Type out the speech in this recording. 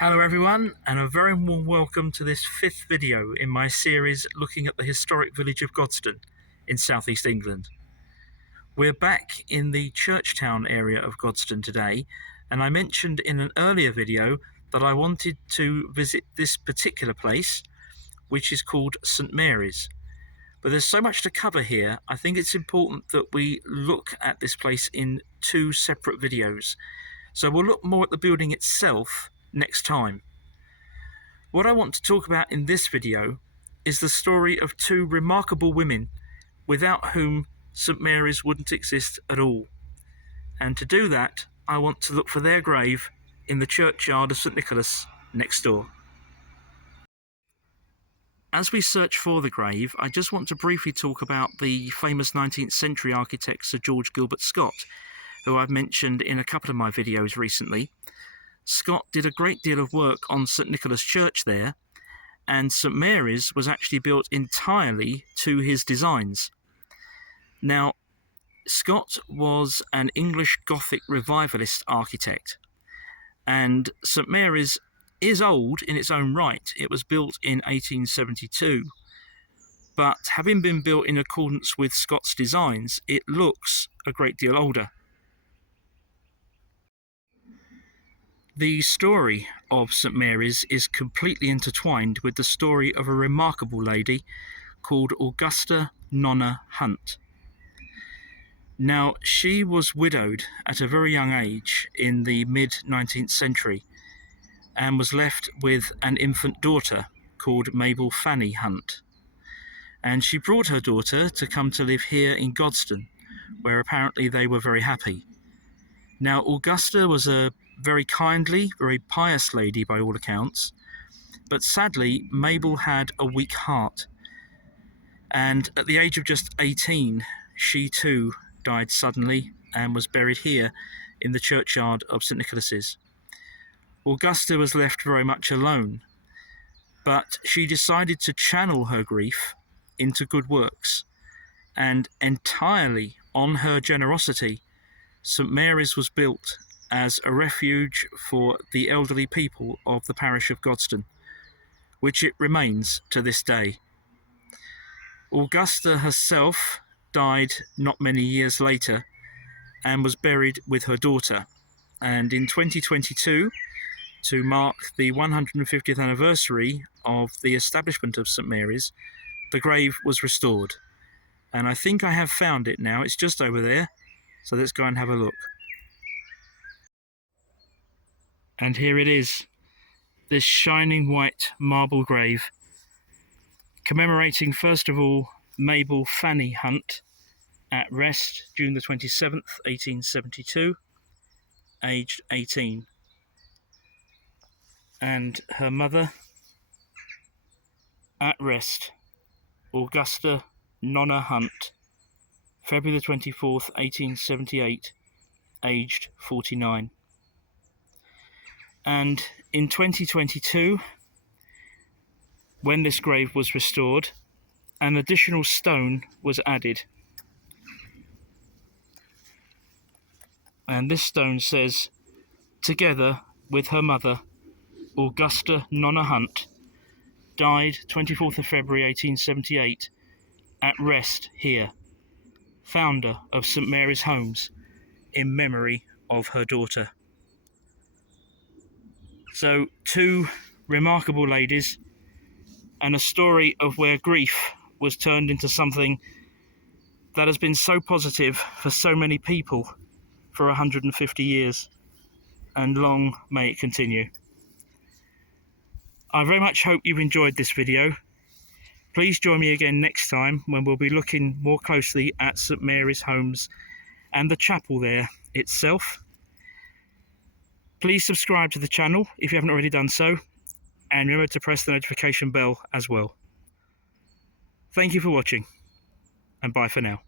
Hello everyone, and a very warm welcome to this fifth video in my series looking at the historic village of Godstone in southeast England. We're back in the Churchtown area of Godstone today, and I mentioned in an earlier video that I wanted to visit this particular place, which is called St Mary's. But there's so much to cover here, I think it's important that we look at this place in two separate videos. So we'll look more at the building itself next time. What I want to talk about in this video is the story of two remarkable women without whom St Mary's wouldn't exist at all. And to do that, I want to look for their grave in the churchyard of St Nicholas next door. As we search for the grave, I just want to briefly talk about the famous 19th century architect Sir George Gilbert Scott, who I've mentioned in a couple of my videos recently. Scott did a great deal of work on St Nicholas Church there, and St Mary's was actually built entirely to his designs. Now, Scott was an English Gothic revivalist architect, and St Mary's is old in its own right. It was built in 1872, but having been built in accordance with Scott's designs, it looks a great deal older. The story of St Mary's is completely intertwined with the story of a remarkable lady called Augusta Nona Hunt. Now, she was widowed at a very young age in the mid-19th century and was left with an infant daughter called Mable Hunt. And she brought her daughter to come to live here in Godstone, where apparently they were very happy. Now, Augusta was a very kindly, very pious lady by all accounts, but sadly Mable had a weak heart, and at the age of just 18 she too died suddenly and was buried here in the churchyard of St Nicholas's. Augusta was left very much alone, but she decided to channel her grief into good works, and entirely on her generosity St Mary's was built as a refuge for the elderly people of the parish of Godstone, which it remains to this day. Augusta herself died not many years later and was buried with her daughter, and in 2022, to mark the 150th anniversary of the establishment of St Mary's, the grave was restored, and I think I have found it now. It's just over there, so let's go and have a look. And here it is, this shining white marble grave, commemorating first of all Mable Hunt, at rest June the 27th, 1872, aged 18. And her mother, at rest, Augusta Nona Hunt, February the 24th, 1878, aged 49. And in 2022, when this grave was restored, an additional stone was added. And this stone says, "Together with her mother, Augusta Nona Hunt, died 24th of February 1878, at rest here, founder of St Mary's Homes, in memory of her daughter." So, two remarkable ladies, and a story of where grief was turned into something that has been so positive for so many people for 150 years, and long may it continue. I very much hope you've enjoyed this video. Please join me again next time when we'll be looking more closely at St Mary's Homes and the chapel there itself. Please subscribe to the channel if you haven't already done so, and remember to press the notification bell as well. Thank you for watching, and bye for now.